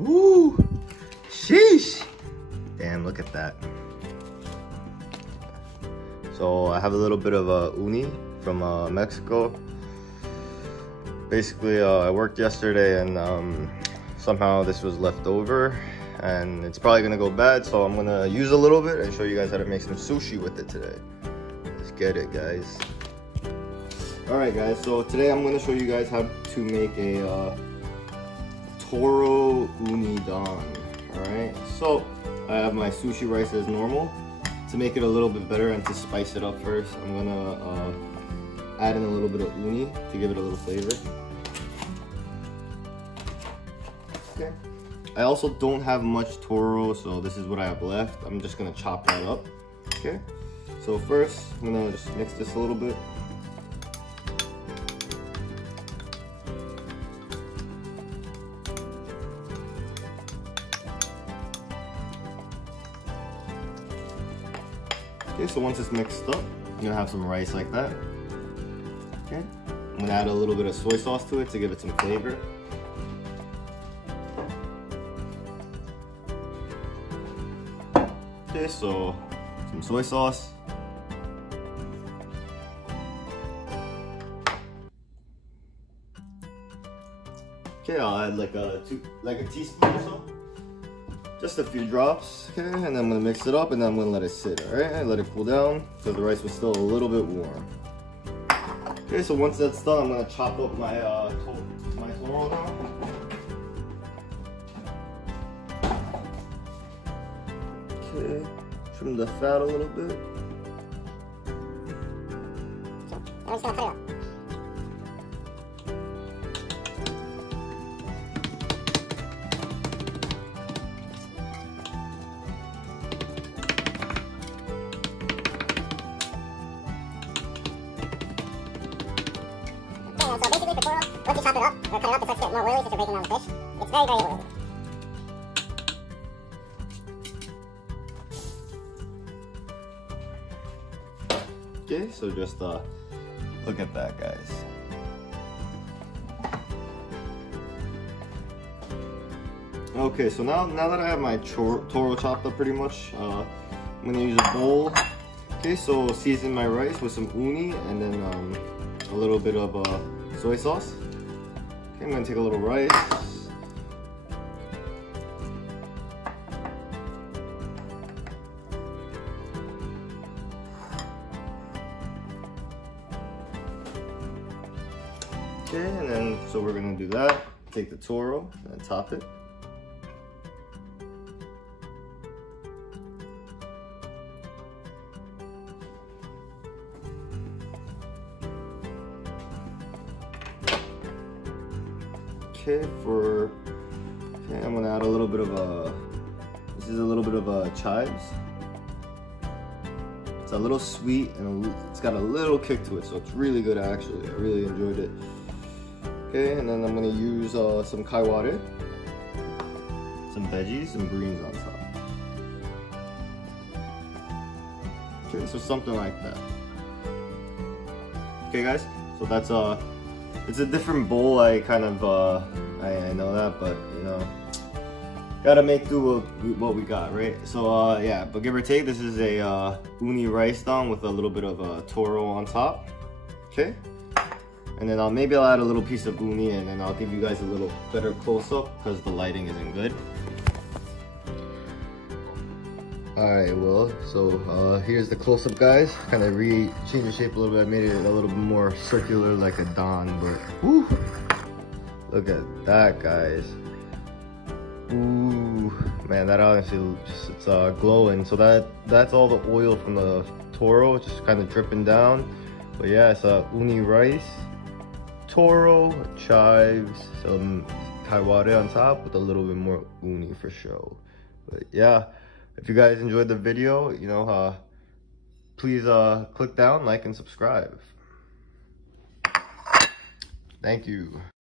Ooh, sheesh. Damn, look at that. So I have a little bit of uni from Mexico. Basically, I worked yesterday and somehow this was left over and it's probably gonna go bad, so I'm gonna use a little bit and show you guys how to make some sushi with it today. Let's get it, guys. Alright guys, so today I'm gonna show you guys how to make a Toro Unidon. Alright, so I have my sushi rice as normal. To make it a little bit better and to spice it up first, I'm gonna add in a little bit of uni to give it a little flavor. Okay. I also don't have much Toro, so this is what I have left. I'm just gonna chop that up. Okay. So first, I'm gonna just mix this a little bit. Okay, so once it's mixed up, I'm gonna have some rice like that. Okay, I'm gonna add a little bit of soy sauce to it to give it some flavor. Okay, so some soy sauce. Okay, I'll add like a teaspoon or so. Just a few drops, okay, and then I'm gonna mix it up and then I'm gonna let it sit, all right? Let it cool down because the rice was still a little bit warm. Okay, so once that's done, I'm gonna chop up my Toro now. Okay, trim the fat a little bit. I'm just gonna cut it up. So basically for Toro, once you chop it up, or cut it up, it starts to get more oily since you're breaking down the fish. It's very, very oily. Okay, so just look at that, guys. Okay, so now that I have my Toro chopped up pretty much, I'm gonna use a bowl. Okay, so season my rice with some uni and then a little bit of soy sauce. Okay, I'm gonna take a little rice. Okay, and then so we're gonna do that. Take the Toro and top it. Okay, I'm gonna add a little bit of this is a little bit of chives. It's a little sweet and it's got a little kick to it, so it's really good actually. I really enjoyed it. Okay, and then I'm gonna use some kaiware, some veggies, some greens on top. Okay, so something like that. Okay guys, so that's it's a different bowl. I kind of I know that, but you know, gotta make do with what we got, right? So yeah, but give or take, this is a uni rice don with a little bit of Toro on top. Okay, and then maybe I'll add a little piece of uni and then I'll give you guys a little better close-up because the lighting isn't good. Alright, well, so here's the close-up, guys. Kind of changed the shape a little bit. I made it a little bit more circular like a don, but whew, look at that, guys. Ooh, man, that honestly just, it's glowing. So that's all the oil from the Toro just kind of dripping down. But yeah, it's uni rice, Toro, chives, some kaiware on top with a little bit more uni for show. But yeah, if you guys enjoyed the video, you know, please click down, like, and subscribe. Thank you.